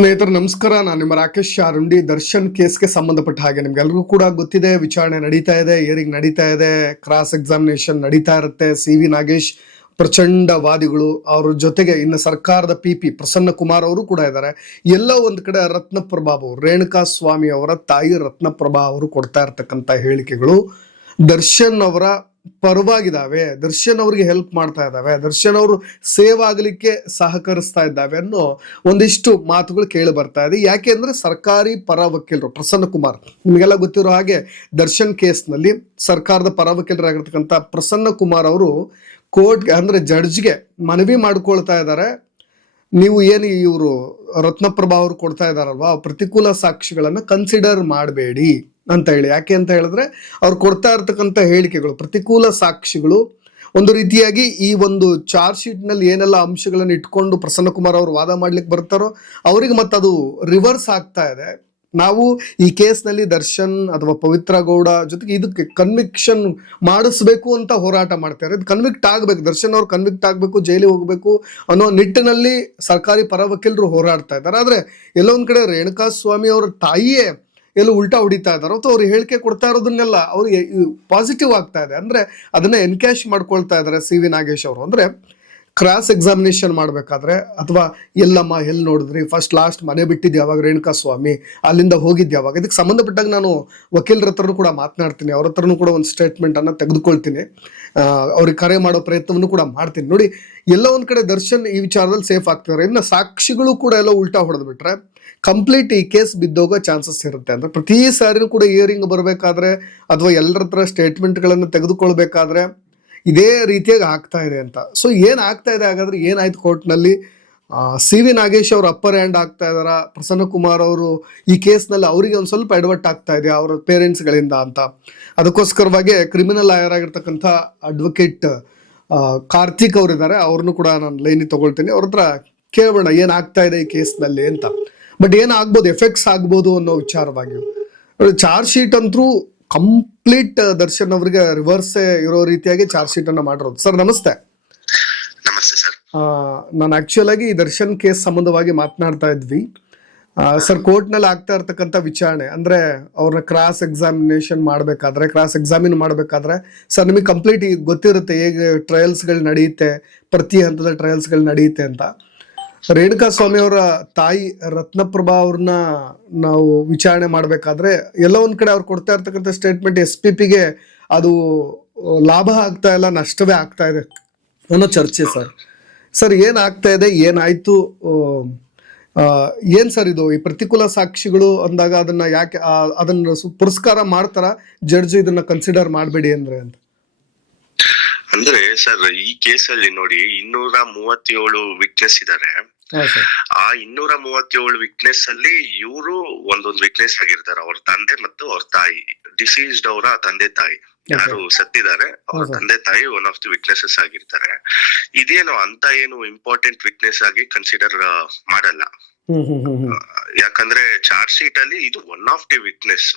ಸ್ನೇಹಿತರು ನಮಸ್ಕಾರ. ನಾನು ನಿಮ್ಮ ರಾಕೇಶ್ ಶಾರುಂಡಿ. ದರ್ಶನ್ ಕೇಸ್ಗೆ ಸಂಬಂಧಪಟ್ಟ ಹಾಗೆ ನಿಮ್ಗೆಲ್ರಿಗೂ ಕೂಡ ಗೊತ್ತಿದೆ, ವಿಚಾರಣೆ ನಡೀತಾ ಇದೆ, ಹಿಯರಿಂಗ್ ನಡೀತಾ ಇದೆ, ಕ್ರಾಸ್ ಎಕ್ಸಾಮಿನೇಷನ್ ನಡೀತಾ ಇರುತ್ತೆ. ಸಿ.ವಿ. ನಾಗೇಶ್ ಪ್ರಚಂಡ ವಾದಿಗಳು, ಅವ್ರ ಜೊತೆಗೆ ಇನ್ನು ಸರ್ಕಾರದ ಪಿ ಪ್ರಸನ್ನ ಕುಮಾರ್ ಅವರು ಕೂಡ ಇದ್ದಾರೆ. ಎಲ್ಲ ಒಂದ್ ಕಡೆ ರತ್ನಪ್ರಭಾ ಅವರು, ರೇಣುಕಾ ಸ್ವಾಮಿ ಅವರ ತಾಯಿ ರತ್ನಪ್ರಭಾ ಅವರು ಕೊಡ್ತಾ ಇರ್ತಕ್ಕಂಥ ಹೇಳಿಕೆಗಳು ದರ್ಶನ್ ಅವರ ಪರವಾಗಿದ್ದಾವೆ, ದರ್ಶನ್ ಅವರಿಗೆ ಹೆಲ್ಪ್ ಮಾಡ್ತಾ ಇದ್ದಾವೆ, ದರ್ಶನ್ ಅವರು ಸೇವ್ ಆಗ್ಲಿಕ್ಕೆ ಸಹಕರಿಸ್ತಾ ಇದ್ದಾವೆ ಅನ್ನೋ ಒಂದಿಷ್ಟು ಮಾತುಗಳು ಕೇಳಿ ಬರ್ತಾ ಇದೆ. ಯಾಕೆ ಅಂದ್ರೆ ಸರ್ಕಾರಿ ಪರ ವಕೀಲರು ಪ್ರಸನ್ನ ಕುಮಾರ್, ನಿಮಗೆಲ್ಲ ಗೊತ್ತಿರೋ ಹಾಗೆ ದರ್ಶನ್ ಕೇಸ್ನಲ್ಲಿ ಸರ್ಕಾರದ ಪರ ವಕೀಲರಾಗಿರ್ತಕ್ಕಂಥ ಪ್ರಸನ್ನ ಕುಮಾರ್ ಅವರು ಕೋರ್ಟ್ಗೆ ಅಂದ್ರೆ ಜಡ್ಜ್ಗೆ ಮನವಿ ಮಾಡ್ಕೊಳ್ತಾ ಇದ್ದಾರೆ. ನೀವು ಏನು ಇವರು ರತ್ನಪ್ರಭಾ ಅವರು ಕೊಡ್ತಾ ಇದಾರಲ್ವಾ, ಪ್ರತಿಕೂಲ ಸಾಕ್ಷಿಗಳನ್ನ ಕನ್ಸಿಡರ್ ಮಾಡಬೇಡಿ ಅಂತ ಹೇಳಿ. ಯಾಕೆ ಅಂತ ಹೇಳಿದ್ರೆ ಅವ್ರು ಕೊಡ್ತಾ ಇರ್ತಕ್ಕಂಥ ಹೇಳಿಕೆಗಳು, ಪ್ರತಿಕೂಲ ಸಾಕ್ಷಿಗಳು ಒಂದು ರೀತಿಯಾಗಿ ಈ ಒಂದು ಚಾರ್ಜ್ ಶೀಟ್ ನಲ್ಲಿ ಏನೆಲ್ಲ ಅಂಶಗಳನ್ನು ಇಟ್ಕೊಂಡು ಪ್ರಸನ್ನ ಕುಮಾರ್ ಅವರು ವಾದ ಮಾಡ್ಲಿಕ್ಕೆ ಬರ್ತಾರೋ ಅವರಿಗೆ ಮತ್ತದು ರಿವರ್ಸ್ ಆಗ್ತಾ ಇದೆ. ನಾವು ಈ ಕೇಸ್ನಲ್ಲಿ ದರ್ಶನ್ ಅಥವಾ ಪವಿತ್ರ ಗೌಡ ಜೊತೆಗೆ ಇದಕ್ಕೆ ಕನ್ವಿಕ್ಷನ್ ಮಾಡಿಸ್ಬೇಕು ಅಂತ ಹೋರಾಟ ಮಾಡ್ತಾರೆ. ಇದು ಕನ್ವಿಕ್ಟ್ ಆಗ್ಬೇಕು, ದರ್ಶನ್ ಅವ್ರು ಕನ್ವಿಕ್ಟ್ ಆಗ್ಬೇಕು, ಜೈಲಿಗೆ ಹೋಗ್ಬೇಕು ಅನ್ನೋ ನಿಟ್ಟಿನಲ್ಲಿ ಸರ್ಕಾರಿ ಪರ ವಕೀಲರು ಹೋರಾಡ್ತಾ ಇದ್ದಾರೆ. ಆದ್ರೆ ಎಲ್ಲೋ ಒಂದ್ ಕಡೆ ರೇಣುಕಾ ಸ್ವಾಮಿ ಅವ್ರ ತಾಯಿಯೇ ಎಲ್ಲೋ ಉಲ್ಟಾ ಹೊಡಿತಾ ಇದ್ದಾರೆ, ಅಥವಾ ಅವ್ರು ಹೇಳಿಕೆ ಕೊಡ್ತಾ ಇರೋದನ್ನೆಲ್ಲ ಅವ್ರಿಗೆ ಪಾಸಿಟಿವ್ ಆಗ್ತಾ ಇದೆ. ಅಂದ್ರೆ ಅದನ್ನ ಎನ್ಕ್ಯಾಶ್ ಮಾಡ್ಕೊಳ್ತಾ ಇದ್ದಾರೆ ಸಿ.ವಿ. ನಾಗೇಶ್ ಅವರು. ಅಂದ್ರೆ ಕ್ರಾಸ್ ಎಕ್ಸಾಮಿನೇಷನ್ ಮಾಡ್ಬೇಕಾದ್ರೆ ಅಥವಾ ಎಲ್ಲಮ್ಮ ಎಲ್ಲಿ ನೋಡಿದ್ರಿ, ಫಸ್ಟ್ ಲಾಸ್ಟ್ ಮನೆ ಬಿಟ್ಟಿದ್ದು ಯಾವಾಗ ರೇಣುಕಾ ಸ್ವಾಮಿ, ಅಲ್ಲಿಂದ ಹೋಗಿದ್ದು ಯಾವಾಗ, ಇದಕ್ಕೆ ಸಂಬಂಧಪಟ್ಟಾಗ ನಾನು ವಕೀಲರ ಹತ್ರನೂ ಕೂಡ ಮಾತನಾಡ್ತೀನಿ, ಅವ್ರ ಹತ್ರನೂ ಕೂಡ ಒಂದು ಸ್ಟೇಟ್ಮೆಂಟ್ ಅನ್ನ ತೆಗೆದುಕೊಳ್ತೀನಿ, ಅವ್ರಿಗೆ ಕರೆ ಮಾಡೋ ಪ್ರಯತ್ನವನ್ನು ಕೂಡ ಮಾಡ್ತೀನಿ. ನೋಡಿ, ಎಲ್ಲ ಒಂದ್ ಕಡೆ ದರ್ಶನ್ ಈ ವಿಚಾರದಲ್ಲಿ ಸೇಫ್ ಆಗ್ತಿದ್ದಾರೆ. ಇನ್ನು ಸಾಕ್ಷಿಗಳು ಕೂಡ ಎಲ್ಲ ಉಲ್ಟಾ ಹೊಡೆದು ಬಿಟ್ರೆ ಕಂಪ್ಲೀಟ್ ಈ ಕೇಸ್ ಬಿದ್ದೋಗೋ ಚಾನ್ಸಸ್ ಇರುತ್ತೆ. ಅಂದ್ರೆ ಪ್ರತಿ ಸಾರಿನೂ ಕೂಡ ಹಿಯರಿಂಗ್ ಬರಬೇಕಾದ್ರೆ ಅಥವಾ ಎಲ್ಲರ ಹತ್ರ ಸ್ಟೇಟ್ಮೆಂಟ್ಗಳನ್ನು ತೆಗೆದುಕೊಳ್ಬೇಕಾದ್ರೆ ಇದೇ ರೀತಿಯಾಗಿ ಆಗ್ತಾ ಇದೆ ಅಂತ. ಸೊ ಏನ್ ಆಗ್ತಾ ಇದೆ, ಹಾಗಾದ್ರೆ ಏನಾಯ್ತು ಕೋರ್ಟ್ನಲ್ಲಿ? ಸಿ.ವಿ. ನಾಗೇಶ್ ಅವರು ಅಪ್ಪರ್ ಹ್ಯಾಂಡ್ ಆಗ್ತಾ ಇದಾರ, ಪ್ರಸನ್ನ ಕುಮಾರ್ ಅವರು ಈ ಕೇಸ್ನಲ್ಲಿ ಅವರಿಗೆ ಒಂದು ಸ್ವಲ್ಪ ಎಡವಟ್ ಆಗ್ತಾ ಇದೆ ಅವರ ಪೇರೆಂಟ್ಸ್ಗಳಿಂದ ಅಂತ. ಅದಕ್ಕೋಸ್ಕರವಾಗಿ ಕ್ರಿಮಿನಲ್ ಲಾಯರ್ ಆಗಿರ್ತಕ್ಕಂಥ ಅಡ್ವೊಕೇಟ್ ಕಾರ್ತಿಕ್ ಅವರು ಇದ್ದಾರೆ, ಅವ್ರನ್ನು ಕೂಡ ನಾನು ಲೈನಿಗೆ ತಗೊಳ್ತೀನಿ. ಅವ್ರ ಹತ್ರ ಕೇಳೋಣ ಏನಾಗ್ತಾ ಇದೆ ಈ ಕೇಸ್ನಲ್ಲಿ ಅಂತ. ಬಟ್ ಏನಾಗ್ಬೋದು, ಎಫೆಕ್ಟ್ಸ್ ಆಗ್ಬೋದು ಅನ್ನೋ ವಿಚಾರವಾಗಿ ಚಾರ್ಜ್ ಶೀಟ್ ಅಂತೂ ಕಂಪ್ಲೀಟ್ ದರ್ಶನ್ ಅವರಿಗೆ ರಿವರ್ಸ್ ಇರೋ ರೀತಿಯಾಗಿ ಚಾರ್ಜ್ ಶೀಟ್ ಅನ್ನ ಮಾಡಿರೋದು. ಸರ್ ನಮಸ್ತೆ. ನಮಸ್ತೆ ಸರ್. ನಾನು ಆಕ್ಚುಲ್ ಆಗಿ ಈ ದರ್ಶನ್ ಕೇಸ್ ಸಂಬಂಧವಾಗಿ ಮಾತನಾಡ್ತಾ ಇದ್ವಿ. ಸರ್, ಕೋರ್ಟ್ ನಲ್ಲಿ ಆಗ್ತಾ ಇರ್ತಕ್ಕಂಥ ವಿಚಾರಣೆ ಅಂದ್ರೆ ಅವ್ರನ್ನ ಕ್ರಾಸ್ ಎಕ್ಸಾಮಿನೇಷನ್ ಮಾಡ್ಬೇಕಾದ್ರೆ, ಕ್ರಾಸ್ ಎಕ್ಸಾಮಿನ್ ಮಾಡ್ಬೇಕಾದ್ರೆ ಸರ್ ನಿಮಗೆ ಕಂಪ್ಲೀಟ್ ಗೊತ್ತಿರುತ್ತೆ ಹೇಗೆ ಟ್ರಯಲ್ಸ್ ಗಳು ನಡೆಯುತ್ತೆ, ಪ್ರತಿ ಹಂತದ ಟ್ರಯಲ್ಸ್ ಗಳು ನಡೆಯುತ್ತೆ ಅಂತ. ರೇಣುಕಾ ಸ್ವಾಮಿ ಅವರ ತಾಯಿ ರತ್ನಪ್ರಭಾ ಅವ್ರನ್ನ ನಾವು ವಿಚಾರಣೆ ಮಾಡ್ಬೇಕಾದ್ರೆ ಎಲ್ಲ ಒಂದ್ ಕಡೆ ಅವ್ರು ಕೊಡ್ತಾ ಇರ್ತಕ್ಕಂಥ ಸ್ಟೇಟ್ಮೆಂಟ್ SPPಗೆ ಅದು ಲಾಭ ಆಗ್ತಾ ಇಲ್ಲ, ನಷ್ಟವೇ ಆಗ್ತಾ ಇದೆ ಅನ್ನೋ ಚರ್ಚೆ. ಸರ್ ಏನಾಗ್ತಾ ಇದೆ, ಏನಾಯ್ತು, ಏನ್ ಸರ್ ಇದು? ಈ ಪ್ರತಿಕೂಲ ಸಾಕ್ಷಿಗಳು ಅಂದಾಗ ಅದನ್ನ ಯಾಕೆ ಅದನ್ನ ಪುರಸ್ಕಾರ ಮಾಡ್ತಾರ ಜಡ್ಜ್, ಇದನ್ನ ಕನ್ಸಿಡರ್ ಮಾಡಬೇಡಿ ಅಂತ? ಅಂದ್ರೆ ಸರ್, ಈ ಕೇಸಲ್ಲಿ ನೋಡಿ 237 ವಿಟ್ನೆಸ್ ಇದ್ದಾರೆ. ಆ 237 ವಿಟ್ನೆಸ್ ಅಲ್ಲಿ ಇವರು ಒಂದೊಂದು ವಿಟ್ನೆಸ್ ಆಗಿರ್ತಾರೆ. ಅವ್ರ ತಂದೆ ಮತ್ತು ಅವ್ರ ತಾಯಿ, ಡಿಸೀಸ್ಡ್ ಅವರ ತಂದೆ ತಾಯಿ ಯಾರು ಸತ್ತಿದ್ದಾರೆ ಅವ್ರ ತಂದೆ ತಾಯಿ ಒನ್ ಆಫ್ ದಿ ವಿಟ್ನೆಸಸ್ ಆಗಿರ್ತಾರೆ. ಇದೇನು ಅಂತ ಏನು ಇಂಪಾರ್ಟೆಂಟ್ ವಿಟ್ನೆಸ್ ಆಗಿ ಕನ್ಸಿಡರ್ ಮಾಡಲ್ಲ, ಯಾಕಂದ್ರೆ ಚಾರ್ಜ್ ಶೀಟ್ ಅಲ್ಲಿ ಇದು ಒನ್ ಆಫ್ ದಿ ವಿಟ್ನೆಸ್.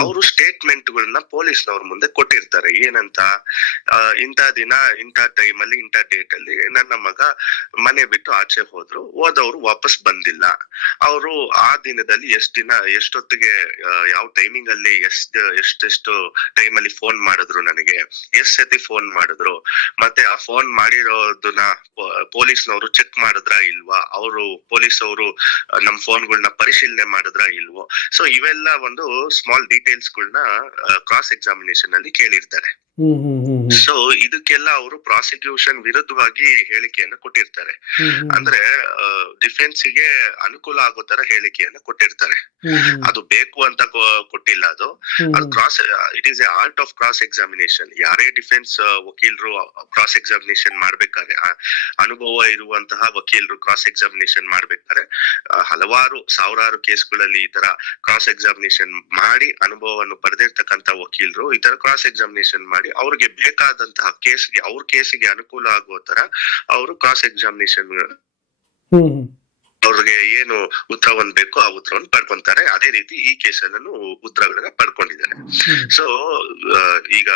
ಅವರು ಸ್ಟೇಟ್ಮೆಂಟ್ ಗಳನ್ನ ಪೊಲೀಸ್ನವ್ರ ಮುಂದೆ ಕೊಟ್ಟಿರ್ತಾರೆ. ಏನಂತ, ಇಂಥ ದಿನ ಇಂಥ ಟೈಮ್ ಅಲ್ಲಿ ಇಂಥ ಡೇಟ್ ಅಲ್ಲಿ ನನ್ನ ಮಗ ಮನೆ ಬಿಟ್ಟು ಆಚೆ ಹೋದವ್ರು ವಾಪಸ್ ಬಂದಿಲ್ಲ. ಅವರು ಆ ದಿನದಲ್ಲಿ ಎಷ್ಟೊತ್ತಿಗೆ ಯಾವ ಟೈಮಿಂಗ್ ಅಲ್ಲಿ ಎಷ್ಟೆಷ್ಟು ಟೈಮ್ ಅಲ್ಲಿ ಫೋನ್ ಮಾಡಿದ್ರು, ನನಗೆ ಎಷ್ಟ್ ಸತಿ ಫೋನ್ ಮಾಡಿದ್ರು, ಮತ್ತೆ ಆ ಫೋನ್ ಮಾಡಿರೋದನ್ನ ಪೊಲೀಸ್ನವರು ಚೆಕ್ ಮಾಡಿದ್ರ ಇಲ್ವಾ, ಅವರು ಪೊಲೀಸ್ ಅವರು ನಮ್ ಫೋನ್ಗಳನ್ನ ಪರಿಶೀಲನೆ ಮಾಡಿದ್ರ ಇಲ್ವೋ. ಸೊ ಇವೆಲ್ಲ ಒಂದು ಸ್ಮಾಲ್ ಡೀಟೇಲ್ಸ್ ಗಳನ್ನ ಕ್ರಾಸ್ ಎಕ್ಸಾಮಿನೇಷನ್ ಅಲ್ಲಿ ಕೇಳಿರ್ತಾರೆ. ಸೊ ಇದಕ್ಕೆಲ್ಲ ಅವರು ಪ್ರಾಸಿಕ್ಯೂಷನ್ ವಿರುದ್ಧವಾಗಿ ಹೇಳಿಕೆಯನ್ನ ಕೊಟ್ಟಿರ್ತಾರೆ. ಅಂದ್ರೆ ಡಿಫೆನ್ಸ್ ಗೆ ಅನುಕೂಲ ಆಗೋ ತರ ಹೇಳಿಕೆಯನ್ನ ಕೊಟ್ಟಿರ್ತಾರೆ. ಅದು ಬೇಕು ಅಂತ ಕೊಟ್ಟಿಲ್ಲ. ಅದು it is A art of cross examination. ಯಾರೇ ಡಿಫೆನ್ಸ್ ವಕೀಲರು ಕ್ರಾಸ್ ಎಕ್ಸಾಮಿನೇಷನ್ ಮಾಡ್ಬೇಕಾದ್ರೆ, ಅನುಭವ ಇರುವಂತಹ ವಕೀಲರು ಕ್ರಾಸ್ ಎಕ್ಸಾಮಿನೇಷನ್ ಮಾಡ್ಬೇಕಾದ್ರೆ, ಹಲವಾರು ಸಾವಿರಾರು ಕೇಸ್ಗಳಲ್ಲಿ ಈ ತರ ಕ್ರಾಸ್ ಎಕ್ಸಾಮಿನೇಷನ್ ಮಾಡಿ ಅನುಭವವನ್ನು ಪಡೆದಿರ್ತಕ್ಕಂಥ ವಕೀಲರು ಈ ತರ ಕ್ರಾಸ್ ಎಕ್ಸಾಮಿನೇಷನ್ ಮಾಡಿ ಅವ್ರಿಗೆ ಬೇಕಾದಂತಹ ಅವ್ರ ಕೇಸಿಗೆ ಅನುಕೂಲ ಆಗುವ ತರ ಅವರು ಕ್ರಾಸ್ ಎಕ್ಸಾಮಿನೇಷನ್ ಅವ್ರಿಗೆ ಏನು ಉತ್ತರವನ್ನು ಬೇಕೋ ಆ ಉತ್ತರವನ್ನು ಪಡ್ಕೊಂತಾರೆ. ಅದೇ ರೀತಿ ಈ ಕೇಸಲ್ಲೂ ಉತ್ತರಗಳನ್ನ ಪಡ್ಕೊಂಡಿದ್ದಾರೆ. ಸೊ ಈಗ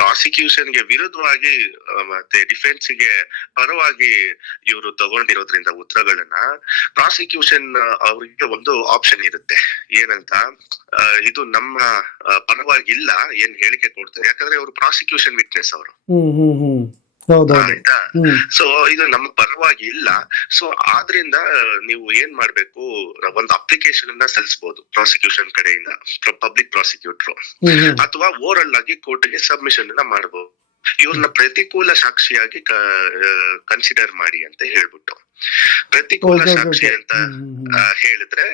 ಪ್ರಾಸಿಕ್ಯೂಷನ್ಗೆ ವಿರುದ್ಧವಾಗಿ ಮತ್ತೆ ಡಿಫೆನ್ಸ್ಗೆ ಪರವಾಗಿ ಇವರು ತಗೊಂಡಿರೋದ್ರಿಂದ ಉತ್ತರಗಳನ್ನ, ಪ್ರಾಸಿಕ್ಯೂಷನ್ ಅವ್ರಿಗೆ ಒಂದು ಆಪ್ಷನ್ ಇರುತ್ತೆ ಏನಂತ, ಇದು ನಮ್ಮ ಪರವಾಗಿಲ್ಲ ಏನ್ ಹೇಳಿಕೆ ಕೊಡ್ತಾರೆ, ಯಾಕಂದ್ರೆ ಅವರು ಪ್ರಾಸಿಕ್ಯೂಷನ್ ವಿಟ್ನೆಸ್ ಅವರು, ಆಯ್ತಾ. ಸೊ ಇದು ನಮ್ಮ ಪರವಾಗಿ ಇಲ್ಲ. ಸೊ ಆದ್ರಿಂದ ನೀವು ಏನ್ ಮಾಡ್ಬೇಕು, ಒಂದು ಅಪ್ಲಿಕೇಶನ್ ಅನ್ನ ಸಲ್ಲಿಸಬಹುದು ಪ್ರಾಸಿಕ್ಯೂಷನ್ ಕಡೆಯಿಂದ, ಪಬ್ಲಿಕ್ ಪ್ರಾಸಿಕ್ಯೂಟರ್, ಅಥವಾ ಓರಲ್ ಆಗಿ ಕೋರ್ಟ್ಗೆ ಸಬ್ಮಿಷನ್ ಅನ್ನ ಮಾಡಬಹುದು. ಇವ್ರನ್ನ ಪ್ರತಿಕೂಲ ಸಾಕ್ಷಿಯಾಗಿ ಕನ್ಸಿಡರ್ ಮಾಡಿ ಅಂತ ಹೇಳ್ಬಿಟ್ಟು. ಪ್ರತಿಕೂಲ ಸಾಕ್ಷಿ ಅಂತ ಹೇಳಿದ್ರೆ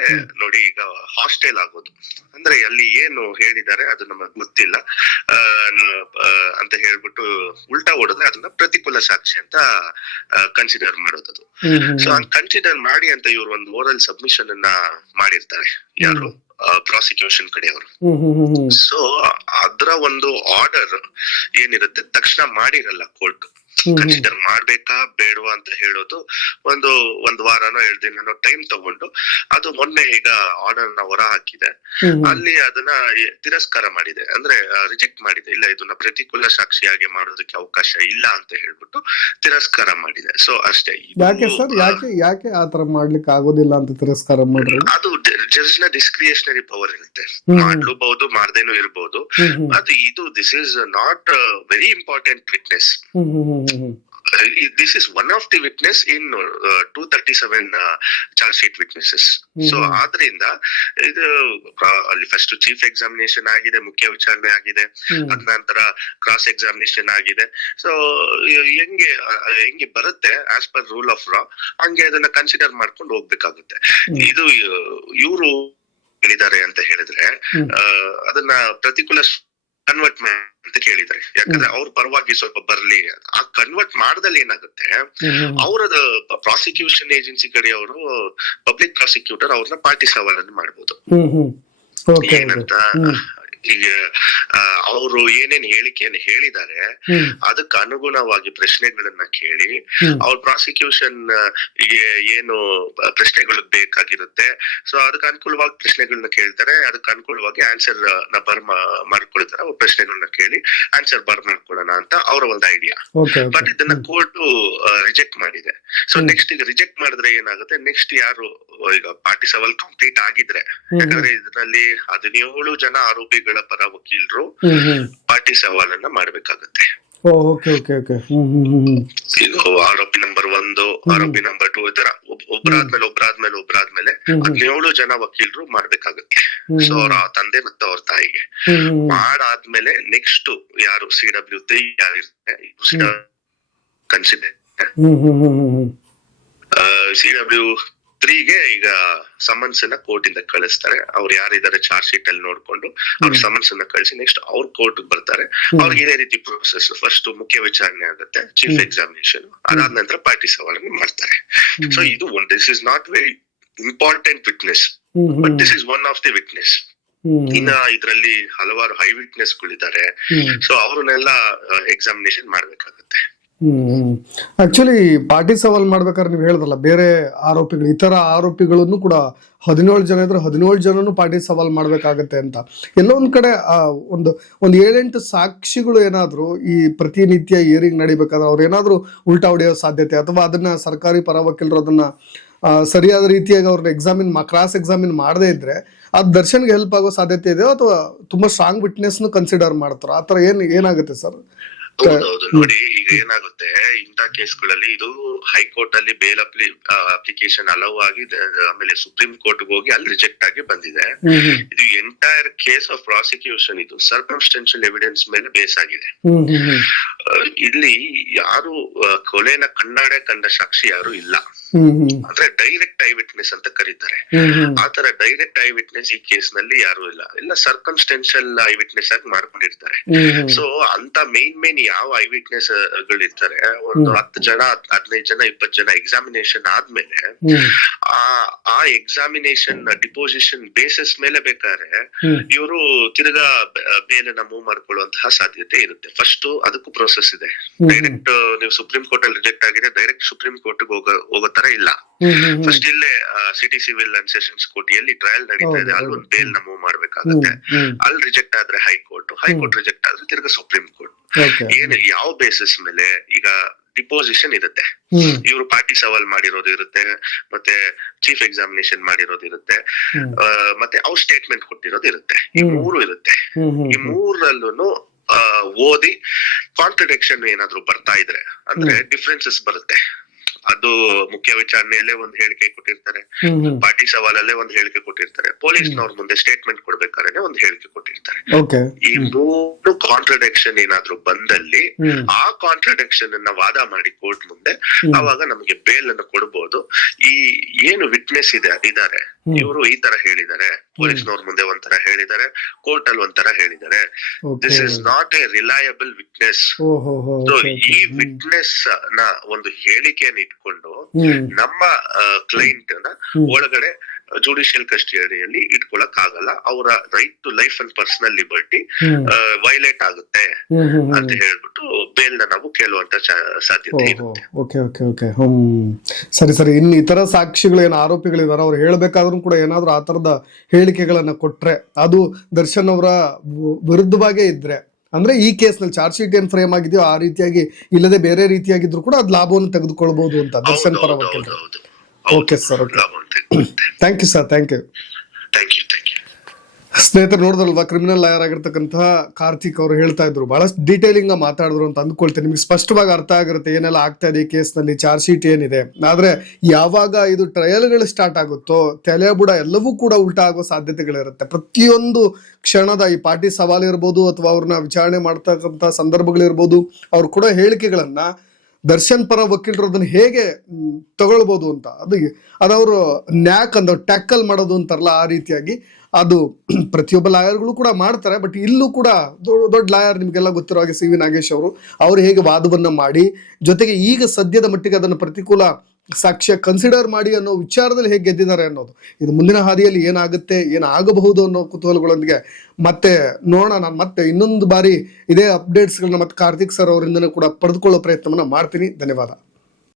ನೋಡಿ, ಈಗ ಹಾಸ್ಟೆಲ್ ಆಗೋದು ಅಂದ್ರೆ ಅಲ್ಲಿ ಏನು ಹೇಳಿದ್ದಾರೆ ಅದು ನಮಗ್ ಗೊತ್ತಿಲ್ಲ ಅಂತ ಹೇಳ್ಬಿಟ್ಟು ಉಲ್ಟಾ ಹೊಡೆದ್ರೆ ಅದನ್ನ ಪ್ರತಿಕೂಲ ಸಾಕ್ಷಿ ಅಂತ ಕನ್ಸಿಡರ್ ಮಾಡೋದು. ಸೊ ಹಂಗ್ ಕನ್ಸಿಡರ್ ಮಾಡಿ ಅಂತ ಇವ್ರು ಒಂದು ಓರಲ್ ಸಬ್ಮಿಷನ್ ಅನ್ನ ಮಾಡಿರ್ತಾರೆ, ಯಾರು ಪ್ರಾಸಿಕ್ಯೂಷನ್ ಕಡೆಯವರು. ಸೊ ಅದರ ಒಂದು ಆರ್ಡರ್ ಏನಿರುತ್ತೆ ತಕ್ಷಣ ಮಾಡಿರಲ್ಲ ಕೋರ್ಟ್, ಕನ್ಸಿಡರ್ ಮಾಡ್ಬೇಕಾ ಬೇಡವಾ ಅಂತ ಹೇಳೋದು ಒಂದು ವಾರನೋ 2 ದಿನನೋ ಟೈಮ್ ತಗೊಂಡು, ಅದು ಮೊನ್ನೆ ಈಗ ಆರ್ಡರ್ ನ ಹೊರ ಹಾಕಿದೆ, ಅಲ್ಲಿ ಅದನ್ನ ತಿರಸ್ಕಾರ ಮಾಡಿದೆ, ಅಂದ್ರೆ ರಿಜೆಕ್ಟ್ ಮಾಡಿದೆ. ಇಲ್ಲ, ಇದನ್ನ ಪ್ರತಿಕೂಲ ಸಾಕ್ಷಿಯಾಗಿ ಮಾಡೋದಕ್ಕೆ ಅವಕಾಶ ಇಲ್ಲ ಅಂತ ಹೇಳ್ಬಿಟ್ಟು ತಿರಸ್ಕಾರ ಮಾಡಿದೆ. ಸೊ ಅಷ್ಟೇ. ಯಾಕೆ ಸರ್, ಯಾಕೆ ಆತರ ಮಾಡ್ಲಿಕ್ಕೆ ಆಗೋದಿಲ್ಲ ಅಂತ ತಿರಸ್ಕಾರ ಮಾಡ್ರಿ? ಅದು ಜಡ್ಜ್ ನ ಡಿಸ್ಕ್ರಿಯೇಷನರಿ ಪವರ್ ಇರುತ್ತೆ, ಮಾಡ್ಲೂಬಹುದು ಮಾಡ್ದೇನೂ ಇರ್ಬೋದು. ಅದು ಇದು this is not very important witness. This is one of the witness in 237 charge sheet witnesses. So ಆದ್ರಿಂದ ಇದು ಅಲ್ಲಿ ಫಸ್ಟ್ ಚೀಫ್ ಎಕ್ಸಾಮಿನೇಷನ್ ಆಗಿದೆ, ಮುಖ್ಯ ವಿಚಾರಣೆ ಆಗಿದೆ, ಅದ ನಂತರ ಕ್ರಾಸ್ ಎಕ್ಸಾಮಿನೇಷನ್ ಆಗಿದೆ. ಸೊ ಹೆಂಗೆ ಬರುತ್ತೆ as per rule of law, ಹಂಗೆ ಅದನ್ನ ಕನ್ಸಿಡರ್ ಮಾಡ್ಕೊಂಡು ಹೋಗ್ಬೇಕಾಗುತ್ತೆ. ಇದು ಇವರು ಹೇಳಿದ್ದಾರೆ ಅಂತ ಹೇಳಿದ್ರೆ ಅದನ್ನ ಪ್ರತಿಕೂಲ ಕನ್ವರ್ಟ್ ಅಂತ ಕೇಳಿದ್ದಾರೆ, ಯಾಕಂದ್ರೆ ಅವ್ರ ಪರವಾಗಿ ಸ್ವಲ್ಪ ಬರ್ಲಿ. ಆ ಕನ್ವರ್ಟ್ ಮಾಡದಲ್ಲಿ ಏನಾಗುತ್ತೆ, ಅವರದ ಪ್ರಾಸಿಕ್ಯೂಷನ್ ಏಜೆನ್ಸಿ ಕಡೆಯವರು ಪಬ್ಲಿಕ್ ಪ್ರಾಸಿಕ್ಯೂಟರ್ ಅವ್ರನ್ನ ಪಾರ್ಟಿ ಸವಾಲನ್ನು ಮಾಡ್ಬೋದು. ಏನಂತ, ಈಗ ಅವರು ಏನೇನ್ ಹೇಳಿಕೆಯನ್ನು ಹೇಳಿದ್ದಾರೆ ಅದಕ್ಕೆ ಅನುಗುಣವಾಗಿ ಪ್ರಶ್ನೆಗಳನ್ನ ಕೇಳಿ, ಅವ್ರ ಪ್ರಾಸಿಕ್ಯೂಷನ್ ಏನು ಪ್ರಶ್ನೆಗಳು ಬೇಕಾಗಿರುತ್ತೆ, ಸೊ ಅದಕ್ಕೆ ಅನುಕೂಲವಾಗಿ ಪ್ರಶ್ನೆಗಳನ್ನ ಕೇಳ್ತಾರೆ, ಅದಕ್ಕೆ ಅನುಕೂಲವಾಗಿ ಆನ್ಸರ್ ನ ಮಾಡ್ಕೊಳ್ತಾರೆ. ಅವ್ರ ಪ್ರಶ್ನೆಗಳನ್ನ ಕೇಳಿ ಆನ್ಸರ್ ಮಾಡ್ಕೊಳ್ಳೋಣ ಅಂತ ಅವರ ಒಂದು ಐಡಿಯಾ. ಬಟ್ ಇದನ್ನ ಕೋರ್ಟ್ ರಿಜೆಕ್ಟ್ ಮಾಡಿದೆ. ಸೊ ನೆಕ್ಸ್ಟ್ ಈಗ ರಿಜೆಕ್ಟ್ ಮಾಡಿದ್ರೆ ಏನಾಗುತ್ತೆ, ನೆಕ್ಸ್ಟ್ ಯಾರು ಈಗ ಪಾರ್ಟಿ ಸವಾಲ್ ಕಂಪ್ಲೀಟ್ ಆಗಿದ್ರೆ, ಯಾಕಂದ್ರೆ ಇದರಲ್ಲಿ 17 ಜನ ಆರೋಪಿಗಳ ಪರ ವಕೀಲರು ಪಾರ್ಟಿ ಸವಾಲನ್ನ ಮಾಡ್ಬೇಕಾಗತ್ತೆ. ಇದು ಆರೋಪಿ ನಂಬರ್ 1, ಆರೋಪಿ ನಂಬರ್ 2, ಈ ತರ ಒಬ್ರಾದ್ಮೇಲೆ 17 ಜನ ವಕೀಲರು ಮಾಡ್ಬೇಕಾಗತ್ತೆ. ಸೊ ಅವ್ರ ತಂದೆ ಮತ್ತೆ ಅವ್ರ ತಾಯಿಗೆ ಮಾಡಾದ್ಮೇಲೆ ನೆಕ್ಸ್ಟ್ ಯಾರು CW3 ಯಾರಿರುತ್ತೆ, ಕನ್ಸಿಡರ್ CW3ಗೆ ಈಗ ಸಮನ್ಸ್ ಅನ್ನ ಕೋರ್ಟ್ ಇಂದ ಕಳಿಸ್ತಾರೆ. ಅವ್ರು ಯಾರಿದ್ದಾರೆ ಚಾರ್ಜ್ ಶೀಟ್ ಅಲ್ಲಿ ನೋಡ್ಕೊಂಡು ಅವ್ರ ಸಮನ್ಸ್ ಅನ್ನ ಕಳಿಸಿ ನೆಕ್ಸ್ಟ್ ಅವ್ರ ಕೋರ್ಟ್ ಬರ್ತಾರೆ. ಅವ್ರಿಗೆ ಇದೇ ರೀತಿ ಪ್ರೊಸೆಸ್, ಫಸ್ಟ್ ಮುಖ್ಯ ವಿಚಾರಣೆ ಆಗುತ್ತೆ, ಚೀಫ್ ಎಕ್ಸಾಮಿನೇಷನ್, ಅದಾದ ನಂತರ ಪಾರ್ಟಿ ಸವಾಲನ್ನು ಮಾಡ್ತಾರೆ. ಸೊ ಇದು this is not very important witness, but this is one of the witness. ಇನ್ನ ಇದ್ರಲ್ಲಿ ಹಲವಾರು ಹೈ ವಿಟ್ನೆಸ್ ಗಳಿದ್ದಾರೆ. ಸೊ ಅವ್ರನ್ನೆಲ್ಲ ಎಕ್ಸಾಮಿನೇಷನ್ ಮಾಡ್ಬೇಕಾಗತ್ತೆ. ಆಕ್ಚುಲಿ ಪಾರ್ಟಿ ಸವಾಲ್ ಮಾಡ್ಬೇಕಾದ್ರೆ ನೀವು ಹೇಳಿದ್ರಲ್ಲ, ಬೇರೆ ಆರೋಪಿಗಳು, ಇತರ ಆರೋಪಿಗಳನ್ನು ಕೂಡ 17 ಜನ ಇದ್ರೆ 17 ಜನನು ಪಾರ್ಟಿ ಸವಾಲ್ ಮಾಡ್ಬೇಕಾಗತ್ತೆ ಅಂತ. ಎಲ್ಲೋ ಒಂದ್ ಕಡೆ ಒಂದು 7-8 ಸಾಕ್ಷಿಗಳು ಏನಾದ್ರು ಈ ಪ್ರತಿನಿತ್ಯ ಹಿಯರಿಂಗ್ ನಡಿಬೇಕಾದ್ರೆ ಅವ್ರು ಏನಾದ್ರು ಉಲ್ಟಾ ಹೊಡೆಯೋ ಸಾಧ್ಯತೆ, ಅಥವಾ ಅದನ್ನ ಸರ್ಕಾರಿ ಪರ ವಕೀಲರು ಅದನ್ನ ಸರಿಯಾದ ರೀತಿಯಾಗಿ ಅವ್ರನ್ನ ಕ್ರಾಸ್ ಎಕ್ಸಾಮಿನ್ ಮಾಡದೇ ಇದ್ರೆ ಅದು ದರ್ಶನ್ಗೆ ಹೆಲ್ಪ್ ಆಗೋ ಸಾಧ್ಯತೆ ಇದೆ, ಅಥವಾ ತುಂಬಾ ಸ್ಟ್ರಾಂಗ್ ವಿಟ್ನೆಸ್ ಕನ್ಸಿಡರ್ ಮಾಡ್ತಾರ? ಆತರ ಏನಾಗುತ್ತೆ ಸರ್? ಹೌದೌದು. ನೋಡಿ, ಈಗ ಏನಾಗುತ್ತೆ ಇಂಥ ಕೇಸ್ಗಳಲ್ಲಿ, ಇದು ಹೈಕೋರ್ಟ್ ಅಲ್ಲಿ ಬೇಲ್ ಅಪ್ಲಿಕೇಶನ್ ಅಲೌ ಆಗಿ ಆಮೇಲೆ ಸುಪ್ರೀಂ ಕೋರ್ಟ್ ಹೋಗಿ ಅಲ್ಲಿ ರಿಜೆಕ್ಟ್ ಆಗಿ ಬಂದಿದೆ. ಇದು ಎಂಟೈರ್ ಕೇಸ್ ಆಫ್ ಪ್ರಾಸಿಕ್ಯೂಷನ್ ಇದು ಸರ್ಕಮ್ಸ್ಟೆನ್ಷಿಯಲ್ ಎವಿಡೆನ್ಸ್ ಮೇಲೆ ಬೇಸ್ ಆಗಿದೆ. ಇಲ್ಲಿ ಯಾರು ಕೊಲೆನ ಕಂಡ ಸಾಕ್ಷಿ ಯಾರು ಇಲ್ಲ, ಅಂದ್ರೆ ಡೈರೆಕ್ಟ್ ಐ ವಿಟ್ನೆಸ್ ಅಂತ ಕರೀತಾರೆ. ಆತರ ಡೈರೆಕ್ಟ್ ಐ ವಿಟ್ನೆಸ್ ಈ ಕೇಸ್ ನಲ್ಲಿ ಯಾರು ಇಲ್ಲ ಸರ್ಕಮ್ಸ್ಟೆನ್ಷಿಯಲ್ ಐ ವಿಟ್ನೆಸ್ ಆಗಿ ಮಾಡ್ಕೊಂಡಿರ್ತಾರೆ. ಸೊ ಅಂತ ಮೇನ್ ಯಾವ ಐ ವಿಟ್ನೆಸ್ ಗಳಿರ್ತಾರೆ, ಒಂದು 10 ಜನ 15 ಜನ 20 ಜನ ಎಕ್ಸಾಮಿನೇಷನ್ ಆದ್ಮೇಲೆ ಆ ಎಕ್ಸಾಮಿನೇಷನ್ ಡಿಪೋಸಿಷನ್ ಬೇಸಿಸ್ ಮೇಲೆ ಬೇಕಾದ್ರೆ ಇವರು ತಿರ್ಗಾ ಬೇಲನ್ನ ಮೂವ್ ಮಾಡ್ಕೊಳ್ಳುವಂತಹ ಸಾಧ್ಯತೆ ಇರುತ್ತೆ. ಫಸ್ಟ್ ಅದಕ್ಕೂ ಪ್ರೊಸೆಸ್ ಚಾನ್ಸಸ್ ಇದೆ. ಡೈರೆಕ್ಟ್ ನೀವು ಸುಪ್ರೀಂ ಕೋರ್ಟ್ ಅಲ್ಲಿ ರಿಜೆಕ್ಟ್ ಆಗಿದೆ, ಡೈರೆಕ್ಟ್ ಸುಪ್ರೀಂ ಕೋರ್ಟ್ ಹೋಗೋ ತರ ಇಲ್ಲ. ಫಸ್ಟ್ ಇಲ್ಲೇ city civil and sessions court ಎಲ್ಲಿ ಟ್ರಯಲ್ ನಡೀತಾ ಇದೆ ಅಲ್ಲಿ ಒಂದು ಬೇಲ್ ನ ಮೂವ್ ಮಾಡ್ಬೇಕಾಗತ್ತೆ. ಅಲ್ಲಿ ರಿಜೆಕ್ಟ್ ಆದ್ರೆ ಹೈಕೋರ್ಟ್ ರಿಜೆಕ್ಟ್ ಆದ್ರೆ ತಿರ್ಗಾ ಸುಪ್ರೀಂ ಕೋರ್ಟ್. ಏನ್ ಯಾವ ಬೇಸಿಸ್ ಮೇಲೆ? ಈಗ ಡಿಪೋಸಿಷನ್ ಇರುತ್ತೆ, ಇವರು ಪಾರ್ಟಿ ಸವಾಲ್ ಮಾಡಿರೋದು ಇರುತ್ತೆ, ಮತ್ತೆ ಚೀಫ್ ಎಕ್ಸಾಮಿನೇಷನ್ ಮಾಡಿರೋದು ಇರುತ್ತೆ, ಮತ್ತೆ ಅವ್ರ ಸ್ಟೇಟ್ಮೆಂಟ್ ಕೊಟ್ಟಿರೋದು ಇರುತ್ತೆ. ಈ ಮೂರು ಇರುತ್ತೆ. ಈ ಮೂರಲ್ಲೂ ಓದಿ ಕಾಂಟ್ರಡಿಕ್ಷನ್ ಏನಾದ್ರು ಬರ್ತಾ ಇದ್ರೆ ಅಂದ್ರೆ ಡಿಫ್ರೆನ್ಸಸ್ ಬರುತ್ತೆ. ಅದು ಮುಖ್ಯ ವಿಚಾರಣೆಯಲ್ಲೇ ಒಂದ್ ಹೇಳಿಕೆ ಕೊಟ್ಟಿರ್ತಾರೆ, ಪಾರ್ಟಿ ಸವಾಲಲ್ಲೇ ಒಂದ್ ಹೇಳಿಕೆ ಕೊಟ್ಟಿರ್ತಾರೆ, ಪೊಲೀಸ್ನವ್ರ ಮುಂದೆ ಸ್ಟೇಟ್ಮೆಂಟ್ ಕೊಡ್ಬೇಕಾದ್ರೆ ಒಂದ್ ಹೇಳಿಕೆ ಕೊಟ್ಟಿರ್ತಾರೆ. ಈ ಮೂರು ಕಾಂಟ್ರಡಿಕ್ಷನ್ ಏನಾದ್ರು ಬಂದಲ್ಲಿ ಆ ಕಾಂಟ್ರಡಿಕ್ಷನ್ ಅನ್ನ ವಾದ ಮಾಡಿ ಕೋರ್ಟ್ ಮುಂದೆ ಅವಾಗ ನಮಗೆ ಬೇಲ್ ಅನ್ನು ಕೊಡ್ಬೋದು. ಈ ಏನು ವಿಟ್ನೆಸ್ ಇದಾರೆ ಇವರು ಈ ತರ ಹೇಳಿದ್ದಾರೆ, ಪೊಲೀಸ್ನವ್ರ ಮುಂದೆ ಒಂಥರ ಹೇಳಿದ್ದಾರೆ, ಕೋರ್ಟ್ ಅಲ್ಲಿ ಒಂಥರ ಹೇಳಿದ್ದಾರೆ. This is not A reliable witness. ಈ ವಿಟ್ನೆಸ್ ನ ಒಂದು ಹೇಳಿಕೆಯನ್ನು ಇಟ್ಕೊಂಡು ನಮ್ಮ ಕ್ಲೈಂಟ್ ನ ಒಳಗಡೆ ಜುಡಿಷಿಯಲ್ ಕಸ್ಟಡಿಯಲ್ಲಿ ಇಟ್ಕೊಳಕ್ ಆಗಲ್ಲ. ಅವರ right to life and personal liberty violate ಆಗುತ್ತೆ ಅಂತ ಹೇಳ್ಬಿಟ್ಟು ಬೇಲ್ ನ ನಾವು ಕೇಳುವಂತ ಸಾಧ್ಯತೆ ಇರುತ್ತೆ. ಸರಿ. ಇನ್ನು ಇತರ ಸಾಕ್ಷಿಗಳು ಏನು ಆರೋಪಿಗಳಿದಾರೆ ಅವ್ರು ಹೇಳ್ಬೇಕಾದ್ರೂ ಕೂಡ ಏನಾದ್ರು ಆ ತರದ ಹೇಳಿಕೆಗಳನ್ನ ಕೊಟ್ರೆ ಅದು ದರ್ಶನ್ ಅವರ ವಿರುದ್ಧವಾಗೇ ಇದ್ರೆ, ಅಂದ್ರೆ ಈ ಕೇಸ್ ನಲ್ಲಿ ಚಾರ್ಜ್ ಶೀಟ್ ಏನ್ ಫ್ರೇಮ್ ಆಗಿದೆಯೋ ಆ ರೀತಿಯಾಗಿ ಇಲ್ಲದೆ ಬೇರೆ ರೀತಿಯಾಗಿದ್ರು ಕೂಡ ಅದ್ ಲಾಭವನ್ನು ತೆಗೆದುಕೊಳ್ಬಹುದು ಅಂತ ದರ್ಶನ್ ಪರ ವಕೀಲರು. Okay sir, thank you sir, thank you. ಸ್ನೇಹಿತರು ನೋಡಿದ್ರಲ್ವಾ, ಕ್ರಿಮಿನಲ್ ಲಾಯರ್ ಆಗಿರ್ತಕ್ಕಂತಹ ಕಾರ್ತಿಕ್ ಅವರು ಹೇಳ್ತಾ ಇದ್ರು, ಬಹಳಷ್ಟು ಡೀಟೇಲಿಂಗ್ ಮಾತಾಡಿದ್ರು ಅಂತ ಅಂದ್ಕೊಳ್ತೇನೆ. ನಿಮ್ಗೆ ಸ್ಪಷ್ಟವಾಗಿ ಅರ್ಥ ಆಗಿರುತ್ತೆ ಏನೆಲ್ಲ ಆಗ್ತಾ ಇದೆ ಈ ಕೇಸ್ ನಲ್ಲಿ, ಚಾರ್ಜ್ ಶೀಟ್ ಏನಿದೆ. ಆದ್ರೆ ಯಾವಾಗ ಇದು ಟ್ರಯಲ್ಗಳು ಸ್ಟಾರ್ಟ್ ಆಗುತ್ತೋ ತಲೆಬುಡ ಎಲ್ಲವೂ ಕೂಡ ಉಲ್ಟಾ ಆಗೋ ಸಾಧ್ಯತೆಗಳಿರುತ್ತೆ. ಪ್ರತಿಯೊಂದು ಕ್ಷಣದ ಈ ಪಾರ್ಟಿ ಸವಾಲು ಇರ್ಬೋದು ಅಥವಾ ಅವ್ರನ್ನ ವಿಚಾರಣೆ ಮಾಡ್ತಕ್ಕಂಥ ಸಂದರ್ಭಗಳಿರ್ಬೋದು, ಅವ್ರು ಕೊಡೋ ಹೇಳಿಕೆಗಳನ್ನ ದರ್ಶನ್ ಪರ ವಕೀಲರು ಅದನ್ನ ಹೇಗೆ ತಗೊಳ್ಬೋದು ಅಂತ, ಅದವರು ನ್ಯಾಕ್ ಅಂದ ಟ್ಯಾಕಲ್ ಮಾಡೋದು ಅಂತಾರಲ್ಲ ಆ ರೀತಿಯಾಗಿ ಅದು ಪ್ರತಿಯೊಬ್ಬ ಲಾಯರ್ಗಳು ಕೂಡ ಮಾಡ್ತಾರೆ. ಬಟ್ ಇಲ್ಲೂ ಕೂಡ ದೊಡ್ಡ ಲಾಯರ್ ನಿಮ್ಗೆಲ್ಲ ಗೊತ್ತಿರೋ ಹಾಗೆ ಸಿ ವಿ ನಾಗೇಶ್ ಅವರು ಹೇಗೆ ವಾದವನ್ನ ಮಾಡಿ, ಜೊತೆಗೆ ಈಗ ಸದ್ಯದ ಮಟ್ಟಿಗೆ ಅದನ್ನು ಪ್ರತಿಕೂಲ ಸಾಕ್ಷ್ಯ ಕನ್ಸಿಡರ್ ಮಾಡಿ ಅನ್ನೋ ವಿಚಾರದಲ್ಲಿ ಹೇಗೆ ಗೆದ್ದಿದ್ದಾರೆ ಅನ್ನೋದು, ಇದು ಮುಂದಿನ ಹಾದಿಯಲ್ಲಿ ಏನಾಗುತ್ತೆ, ಏನಾಗಬಹುದು ಅನ್ನೋ ಕುತೂಹಲಗಳೊಂದಿಗೆ ಮತ್ತೆ ನೋಡೋಣ. ನಾನು ಮತ್ತೆ ಇನ್ನೊಂದು ಬಾರಿ ಇದೇ ಅಪ್ಡೇಟ್ಸ್ಗಳನ್ನ ಮತ್ತೆ ಕಾರ್ತಿಕ್ ಸರ್ ಅವರಿಂದನೂ ಕೂಡ ಪಡೆದುಕೊಳ್ಳೋ ಪ್ರಯತ್ನವನ್ನ ಮಾಡ್ತೀನಿ. ಧನ್ಯವಾದ.